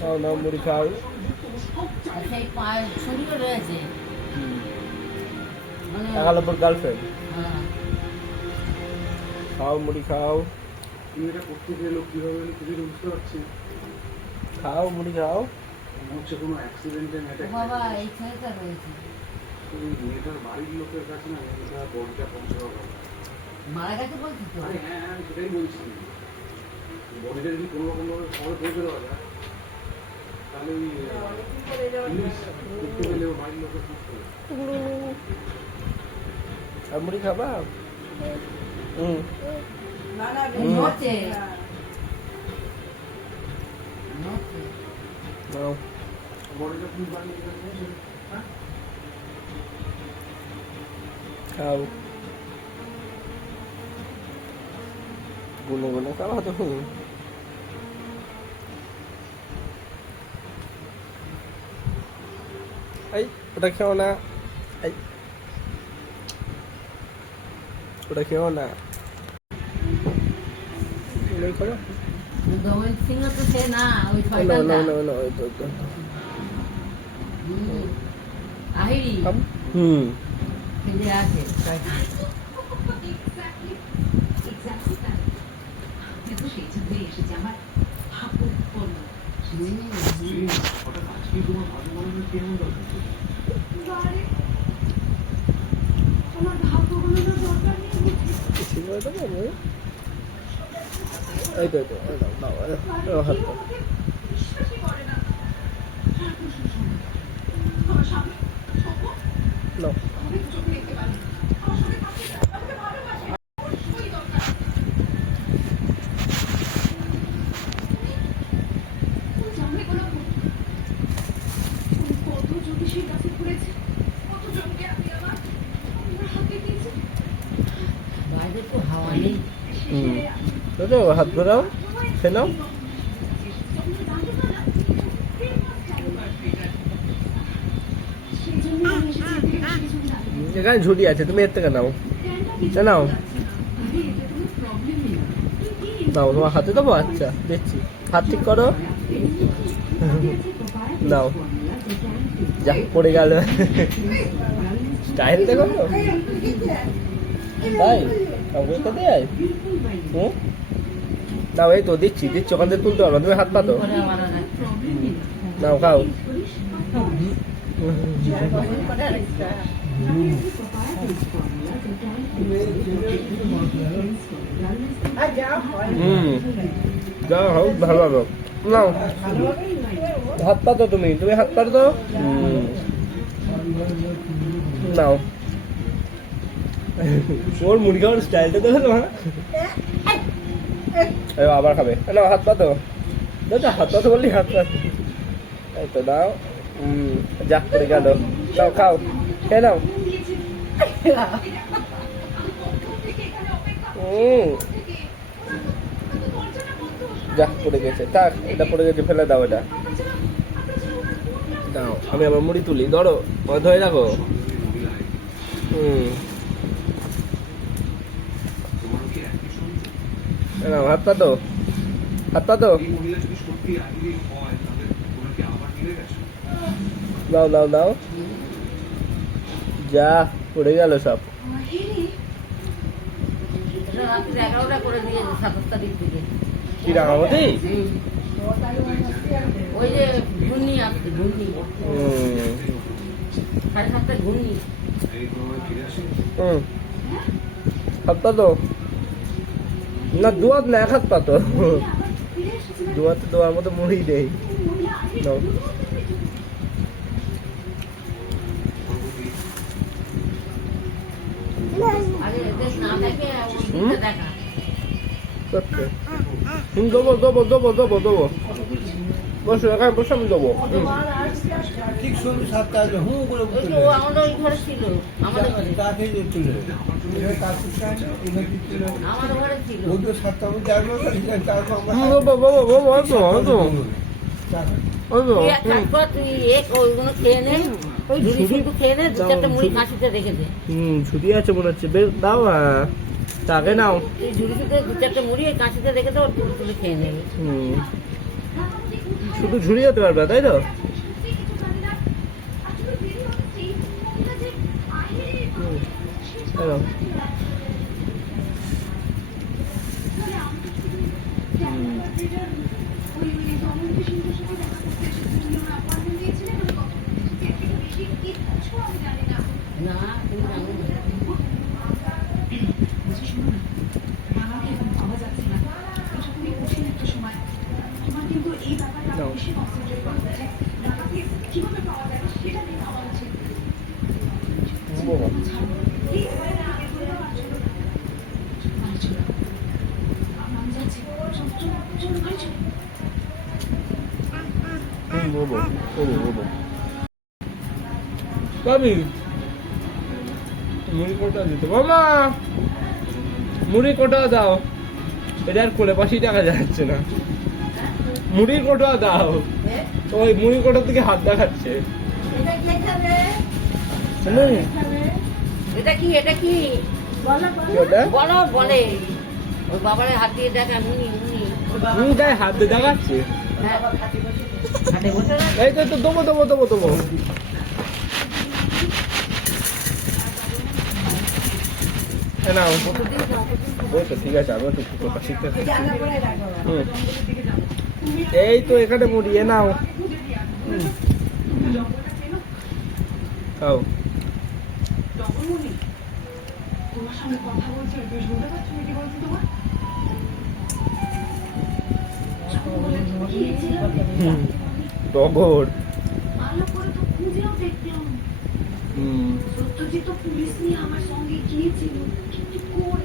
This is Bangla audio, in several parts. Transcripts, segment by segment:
নাও নাও মুড়ি খাও। সেই পায়ের ছবিও রয়েছে। এগালোপুর গার্লফ্রেন্ড। হ্যাঁ। খাও মুড়ি খাও। তুমি এটা করতে গেলে কিভাবে খুবই বুঝতে পারছি। খাও মুড়ি খাও। হচ্ছে কোনো অ্যাক্সিডেন্টে বাবা এই ছেলেটা রয়েছে। মেয়েটার বাড়ির লোকের কাছে না মেয়েটা বডিটা পৌঁছানো মারা গেছে বলছি তো। আরে হ্যাঁ আমি সেটাই বলছি। বডিটা যদি কোনো রকম ভাবে শহরে পৌঁছে দেওয়া যায় তাহলে ওই পুলিশ করতে গেলে বাড়ির লোকের সুস্থ আর মুড়ি খাবা? নড়ছে। নাও বডিটা তুমি বাড়িয়ে হ্যাঁ খাও। গুলো গুলো খাওয়া তো। এই ওটা খেও না। এই ওটা খেও না। এই করো। দমন সিংহ তো সে না ওই না শয়তানটা। না না ওই তো। আহিরি ফিরে আছে শয়তান। হঠাৎ আজকে তোমার ভালো মনে কেমন দরকার এই তো হাত No. বাইরে তো হাওয়া নেই। হাত ঘোরাও খেয়ে নাও। এখানে ঝুড়ি আছে, তুমি এর থেকে নাও। নাও নাও, তোমার হাতে দেবো। আচ্ছা দেখছি, হাত ঠিক করো। নাও, যা পড়ে গেল। স্টাইল দেখো তো, তাই কাউকে তো দেয়। নাও, এই তো দিচ্ছি দিচ্ছি, ওখান থেকে তুলতে পারবো, তুমি হাত পাতো। নাও খাও। যাও হোক, ভালো হবে। নাও হাত পাতো, তুমি তুমি হাত পাতো। নাও, ওর মুড়ি খাওয়ার স্টাইলটা দেখো তোমার। আবার খাবে। নাও হাত পাতো, হাত পাতো বললি হাত পাতো। এই তো দাও। যাক করে গেল। নাও খাও, খেয়ে নাও। যাক পড়ে গেছে, থাক, এটা পড়ে গেছে, ফেলে দাও এটা। দাও, আমি আবার মুড়ি তুলি, ধরো ধরে রাখো। নাও হাত পাতো, হাত পাতো। দাও দাও দাও, যা পড়ে গেল সব। রাত্রি 11টা করে দিয়েছে 27 তারিখ থেকে। কি রাঙামতি? ওই যে ঘূর্ণি আসছে, ঘূর্ণি 7:30 ঘূর্ণি। হাত পাতো না, দুয়াত না, এক হাত পাতো। দুয়াতে দোয়ার মতো মুড়ি নেই। নাও, দেবো দেবো দেবো দেবো দেবো, বসো এখানে বসে, আমি দেবো। ঠিক শুনবি 7টা আসবে, হুঁ করে আমাদের ওই ঘরে ছিল, আমাদের ঘরে চলে আমার ঘরে ছিল। ওই তো 7টা মধ্যে আসবে, তারপর তুই ওইগুলো খেয়ে নে, শুধু খেয়ে নে, 2-4টা মুড়ি কাশিতে রেখে দে। ছুটি আছে মনে হচ্ছে, বেশ দাও। তাকে নাও, তুই ঝুড়ি শুধু 2-4টা মুড়ি কাশিতে রেখে দে, তুলে খেয়ে নেবে। শুধু ঝুড়ি হতে পারবে তাই তো? হ্যালো। না তুমি জানো না। পাবি মুড়ি কোটা দিতে মামা, মুড়ি কোটা দাও। এটা আর কোলে পাশি টাকা যাচ্ছে না। মুড়ির কোটা দাও। ওই মুড়ি কোটার দিকে হাত দেখাচ্ছে। এটা কি এটা কি কি ওটা? বলো বলে ওই বাবারে হাত দিয়ে দেখা মুনি মুনি মুড়ি গায়ে হাত দিয়ে দেখাচ্ছে। হ্যাঁ হাতে বসে না এই তো দেবো দেবো দেবো দেবো। নাও ওই তো ঠিক আছে, আমি একটু কোটা শিখতে। এই তো এখানে মুড়ি, এ নাও। খাও। টগর। ভালো করে তো খুঁজেও দেখলাম সত্যজিৎ তো পুলিশ নিয়ে আমার সঙ্গে গিয়েছিল, কিন্তু কই?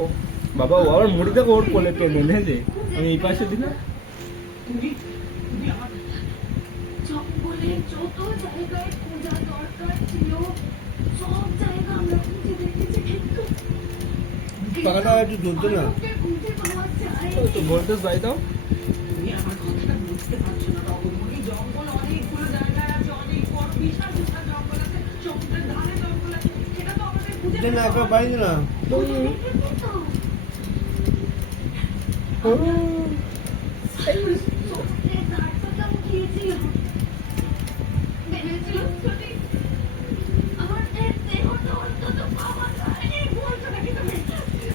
ও বাবা, ও আবার মুড়িটাকে ওর কোলে টেনে নেছে। আমি এই পাশে দিলাম। জঙ্গলে যত জায়গায় খোঁজা দরকার ছিল সব জায়গা আমরা খুঁজে দেখেছি, কিন্তু পাখাটা একটু জ্বলতো না। কাউকে খুঁজে পাওয়া যায় ওই তো ভোল্টেজ বাই দাও। তুমি আমার কথাটা বুঝতে পারছো না রকমই জঙ্গল অনেকগুলো জায়গায় আছে, অনেক বড় বিশাল বিশাল জঙ্গল আছে, সমুদ্রের ধারে জঙ্গল আছে, সেটা তো আমাদের খুঁজে এটা না আপনার বাড়ি না। সমুদ্রের ধারটাও গিয়েছিলাম, ভেবেছিলাম যদি আমাদের দেহটা অন্তত পাওয়া যায়নি। বলছো নাকি তুমি?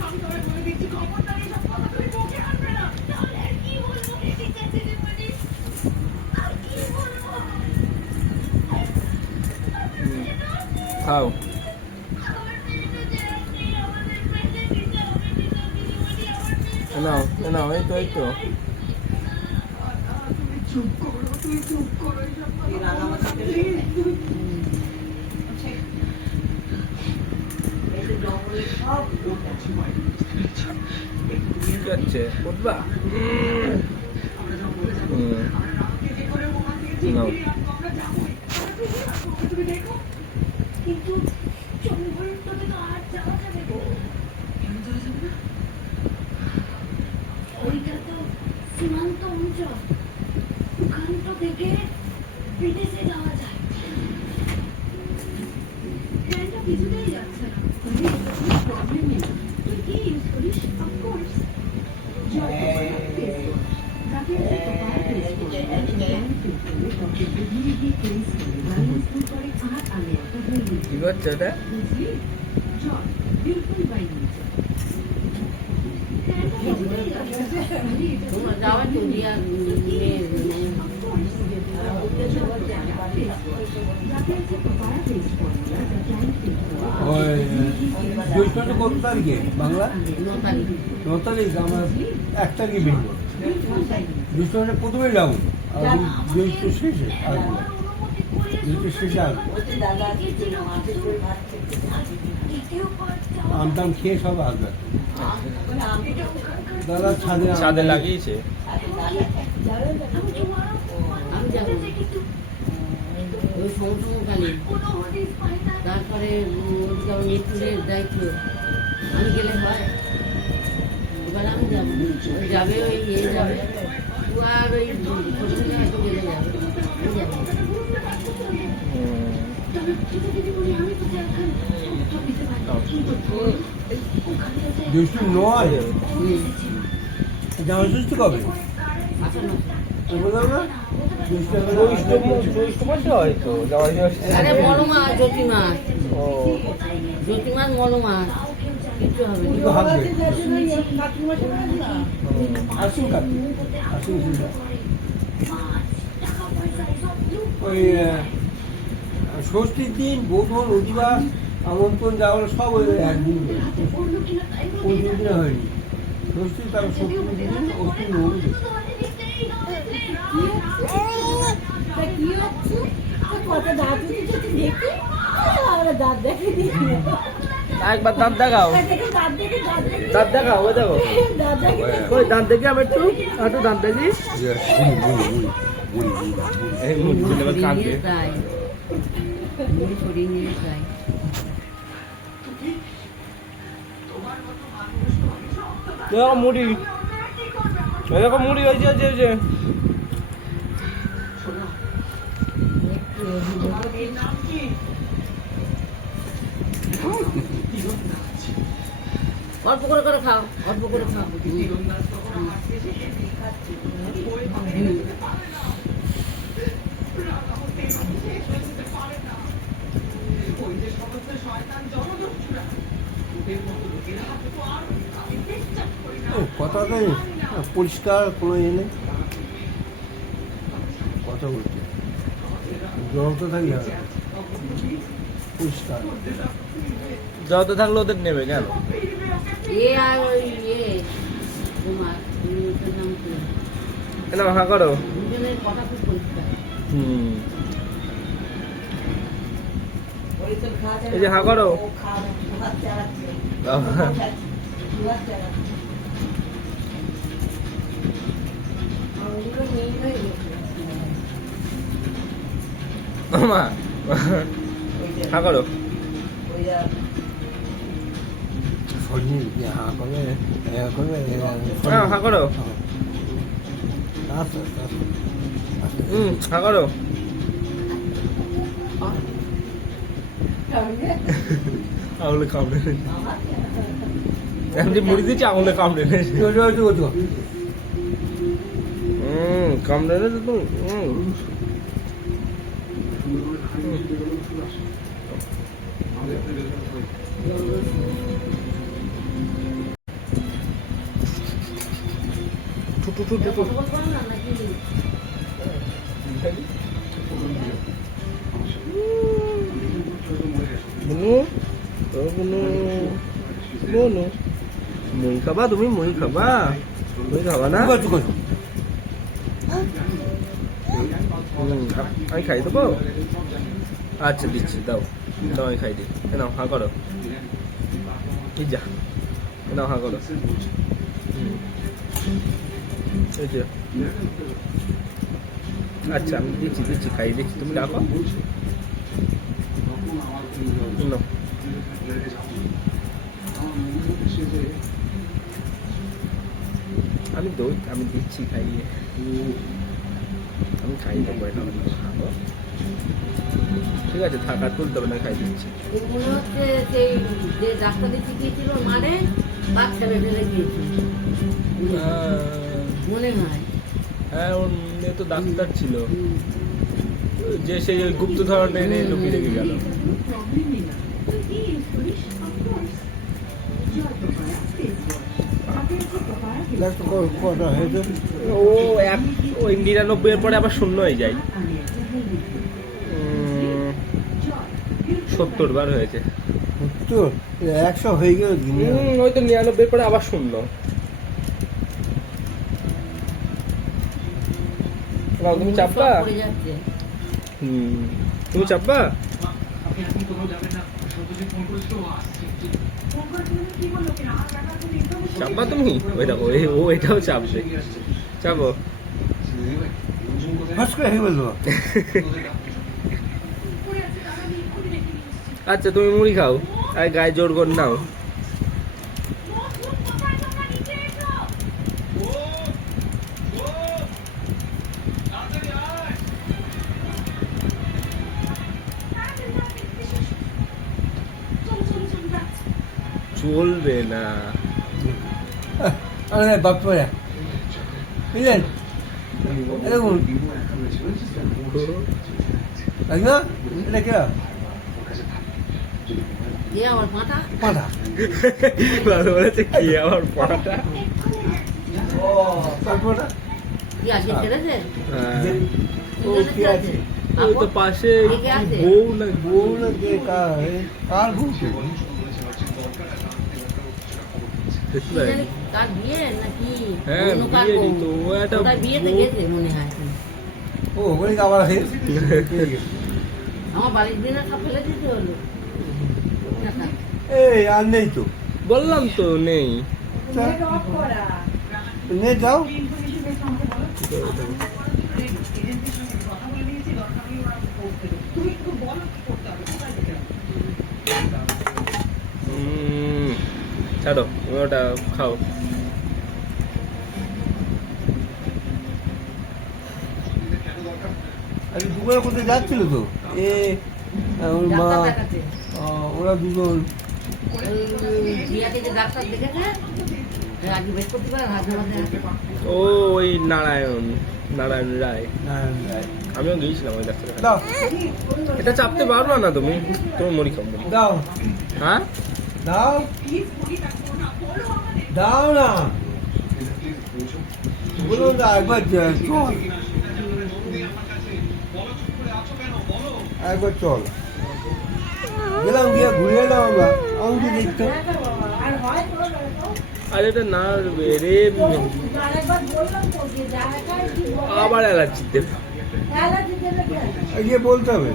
আমি তোমায় বলে দিচ্ছি, খবরদার এইসব কথা তুমি মুখে আনবে না। তাহলে আর কি বলবো? এটি চেঁচিয়ে মানে আর কি বলবো? খাও। আমার মেয়েটা যে আপনি আমাদের পেটে দিতে হবে, দিদিমণি আমার মেয়েটা। নাও নাও, এই তো এই তো। তুমি চুপ করো, তুমি চুপ করো, এইসব কথা বলো না, please, তুমি কি হচ্ছে? উঠবা? নাও। তুমি দেখো, কিন্তু জঙ্গলটাতে তো আর যাওয়া যাবে গো। কেন যাওয়া যাবে না? ওইটা তো সীমান্ত অঞ্চল, ওখানটা থেকে বিদেশে যাওয়া যায়। ট্রেনটা কিছুতেই যাচ্ছে না। প্রবলেম নেই, তুই কি ইউজ করিস? অফকোর্স কি করছে ওটা? তোমরা যাওয়ার তো দিয়া ওই জ্যৈষ্ঠটা কত তারিখে বাংলা? 9 তারিখ 9 তারিখ। আমার 1 তারিখে বেরবো। জ্যৈষ্ঠটা প্রথমে যাবো, আর জ্যৈষ্ঠ শেষে আসবো। জ্যৈষ্ঠ শেষে আসবো। আমটাম খেয়ে সব আসবে। দাদা ছাদে ছাদে লাগিয়েছে। আমি যাবো ওই সমুদ্রকালী, তারপরে মৃত্যুর দায়িত্ব আমি গেলে হয়। এবার আমি যাবো, ওই যাবে ওই ইয়ে যাবে, ও আর ওই ছোট ছেলে হয়তো গেলে যাবে, আমি যাবো। জ্যৈষ্ঠ 9 জামা ষষ্ঠী কবে? আসো না তো বললাম না জ্যৈষ্ঠ মাসে হয়তো জামাই ষষ্ঠী। আরে বড় মাছ জ্যোতি মাছ, ও জ্যোতি মাছ বড় মাছ কিচ্ছু হবে না। তো হাঁকবে আসুন কাকি আসুন ওই ষষ্ঠীর দিন বোধন অধিবাস আমন্ত্রণ যাওয়া হলো সব ওই একদিন ওই দিনে হয়নি ষষ্ঠী তার সপ্তমী দিন অষ্টমী নবমী দিন। একবার দাঁত দেখাও, দাঁত দেখাও, ওই দেখো ওই দাঁত দেখি আমি একটু একটু দাঁত দেখি। এই মুড়ি এবার কাঁদবে। নিয়ে খাই, মুড়ি ছড়িয়ে নিয়ে খাই। এরকম মুড়ি, এরকম মুড়ি হয়েছে যে যে অল্প করে খাও, অল্প করে খাও। কথাটা পরিষ্কার কোনো ইয়ে নেই কথা বলতে জল তো থাকলে হবে পরিষ্কার যত থাকলে ওদের নেবে কেন? আর ওই তোমার ওটার নাম কি? কেন হা করো? দুজনের কথা খুব পরিষ্কার। এই যে হা করো। মা হা করো। সজনি হা করবে হা করো। আস্তে আস্তে হা করো। আঙুলে কামড়ে এমনি মুড়ি দিচ্ছি, আঙুলে কামড়ে কামড়ে নেছে তো। মুড়ি খাবা? তুমি মুড়ি খাবা? মুড়ি খাবা না? আমি খাই দেবো? আচ্ছা দিচ্ছি, দাও দাও আমি খাই দিই। নাও হা করো। এই যা, নাও হা করো। এই যে আচ্ছা আমি দিচ্ছি দিচ্ছি খাই দিচ্ছি, তুমি রাখো। নাও। আমি দই আমি দিচ্ছি খাইয়ে, আমি খাই দেবো এটা খাবো। ঠিক আছে থাক, আর তুলতে হবে না, খাই দিচ্ছি। মনে হচ্ছে সেই যে ডাক্তার দেখিয়েছিল মানে বাচ্চা বেঁধে গিয়েছিল মনে হয়। হ্যাঁ ওর মেয়ে তো ডাক্তার ছিল, যে সেই ওই গুপ্ত ধরনের এনে লুকিয়ে রেখে গেল। ও এক ওই 99 এর পরে আবার শূন্য হয়ে যায়। 70 বার হয়েছে। 100 হয়ে গেল। ওই তো 99 এর পরে আবার শূন্য। তুমি চাপবা? তুমি চাপবা? চাপবা তুমি? ওই দেখো ও এটাও চাপবে। চাপো। আচ্ছা তুমি মুড়ি খাও আর গায়ে জোর করে নাও। চলবে না। বাপ বুঝলেন এই দেখুন তাই না এটা কে এ আমার পাটা পাঁঠা দাদু বলেছে কি আমার পড়াটা ও তারপরটা কি আছে ছেড়েছে ও কি আছে ওই তো পাশে কে আছে? বউ না বউ না কে কার বউ কে? দেখতে পাই? কার বিয়ে নাকি হ্যাঁ অন্য কার বিয়ে বউ? তো ও একটা কোথায় বিয়েতে বউ- গেছে মনে হয় ও ওই আবার হয়েছে আমার বাড়ির দিনে সব ফেলে দিতে হলো না, না। এই আর নেই তো বললাম তো নেই নে যাও ছাড়ো তুমি ওটা খাও আরে দুপুরে কোথায় যাচ্ছিল তো এ ওর মা ডাক্তার দেখাতে। ওরা দুজন ওই বিয়া থেকে ডাক্তার দেখেছে আজকে বৃহস্পতিবার হাজার মাঝে ও ওই নারায়ণ নারায়ণ রায় আমিও গিয়েছিলাম ওই ডাক্তারের কাছে। দাও এটা চাপতে পারবা না তুমি তুমি মুড়ি খাও মুড়ি। দাও হ্যাঁ দাও দাও না বলুন না একবার চল একবার চল গেলাম গিয়ে ঘুরে এলাম আমরা আমাকে দেখতে আর এটা না রে আবার অ্যালার্জিতে গিয়ে বলতে হবে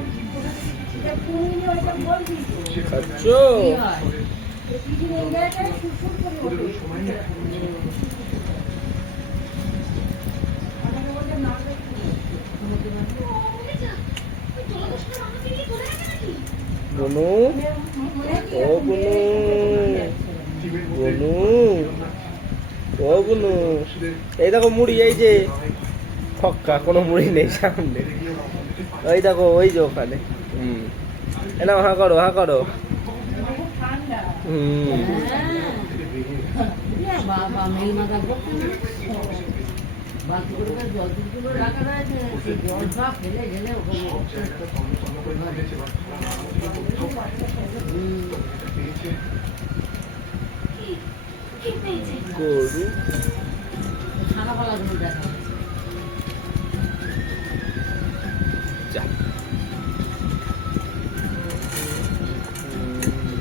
খাচ্ছ কি হয় বনু ও বনু বনু ও বনু এই দেখো মুড়ি এই যে ফক্কা কোনো মুড়ি নেই সামনে ওই দেখো ওই যে ওখানে না হা করো হা করো হ্যাঁ বাবা মেল মাথা বাথরুমে জল টুকগুলো রাখা রয়েছে সেই জল সব ফেলে গেলে ওখানে গরু ছানা পালাগুলো দেখা যা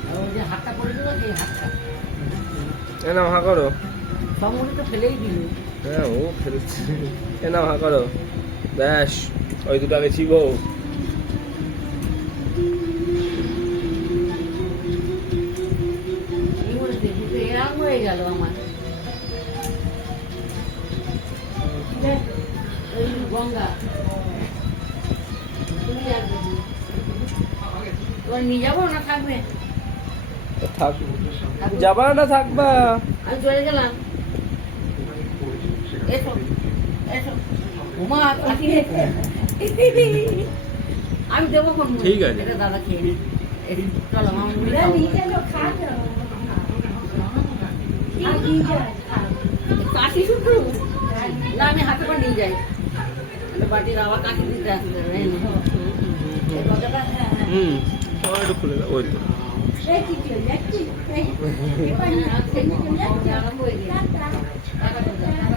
আর ওই যে হাতটা করে দিল সেই হাতটা না হা করো সব মনে তো ফেলেই দিল হ্যাঁ ও ফেলছে না হা করো ব্যাস ওই দুটো আগে ছিবো এই বলেছে কিন্তু এরকম হয়ে গেল আমার ওই গঙ্গা তুমি আসবে তোমার নিয়ে যাবো না থাকবে থাক যাবা না থাকবা আমি চলে গেলাম এসো এসো উমা আমি দেবো কোন ঠিক আছে। এটা দাদা খেয়ে নি চলো আমার মুড়ি কাশি শুধু না আমি হাতে করে নিয়ে যাই বাটির আবার কাশি দিতে আসবে এই কথাটা হ্যাঁ হ্যাঁ একটু খুলে দাও ওই তো আরম্ভ হয়ে গেছে